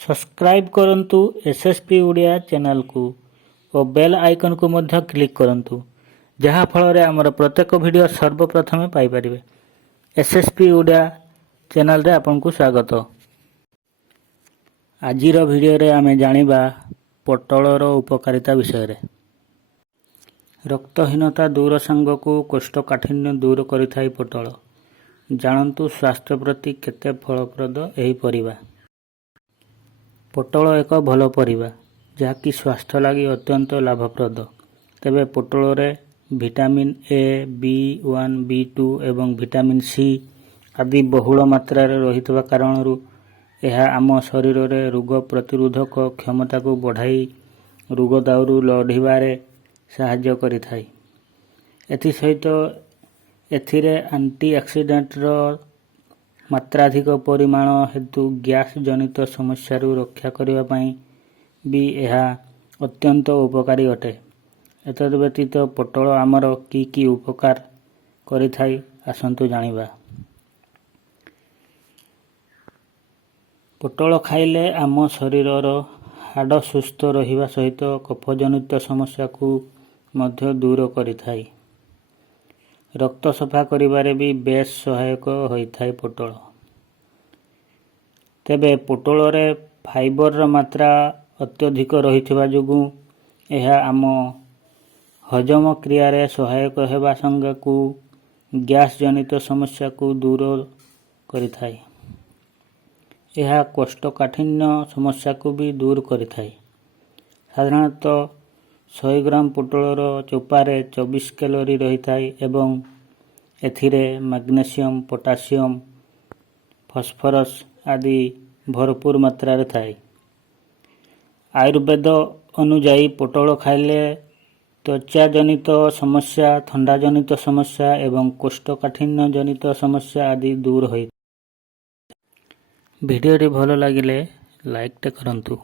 Subscribe करंतु SSP Odia channel को और बेल आइकन को मध्य क्लिक करंतु जहाँ फल आमर प्रत्येक वीडियो सर्वप्रथमे पाई परिबे। एसएसपी ओडिया चैनल रे आपन को स्वागत। आजिर वीडियो रे आमे जानिबा पटलर उपकारिता विषय रे। रक्तहीनता दूर सांग को कोष्ठकाठिन्य दूर करिथाई पटल। जानतु स्वास्थ्य प्रति केते फलप्रद एही परिबा। पटल एक भल परिबा जहाँकि स्वास्थ्य लगी अत्यंत लाभप्रद। तेबे पटल रे विटामिन ए, B1, B2 एवं विटामिन सी आदि बहुल मात्रा रे रहितबा कारणरू यह आम शरीर रे रोग प्रतिरोधक क्षमता को बढ़ाई रोग दाउरू लढ़िबारे साहाय्य करिथाई। एथि सहित एथिरे एंटीऑक्सीडेंट रो मात्राधिक परिमाण हेतु गैस जनित समस्या रक्षा करने पाई भी यह अत्यंत उपकारी अटे। एतद व्यतीत पटल आमर की उपकार करिथाई आसंतु जानिबा। पटल खाइले आम शरीर हाड़ सुस्थ रहिबा सहित कफ जनित समस्या को मध्य दूर करिथाई। रक्त सफा करिबारे भी बेस सहायक होइथाई पटल। तेबे पटल रे फाइबर मात्रा अत्यधिक रहिथिबा जोगु यह आम हजम क्रिया रे सहायक हेबा संगे को गैस जनित समस्या को दूर करिथाई। यह कोष्ठकाठिन्य समस्या को भी दूर करिथाई। साधारणतः 100 ग्राम पटलर चोपारे 24 कैलोरी रहिथाई एवं एथिरे मैग्नेशियम, पोटासियम, फॉस्फोरस आदि भरपूर मात्रा रे थाए। आयुर्वेद अनुजाई पटल खाइले त्वचा जनित समस्या, ठंडा जनित समस्या एवं कोष्ठकाठिन्य जनित समस्या आदि दूर होई। वीडियो भल लगिले लाइक टे करंतु।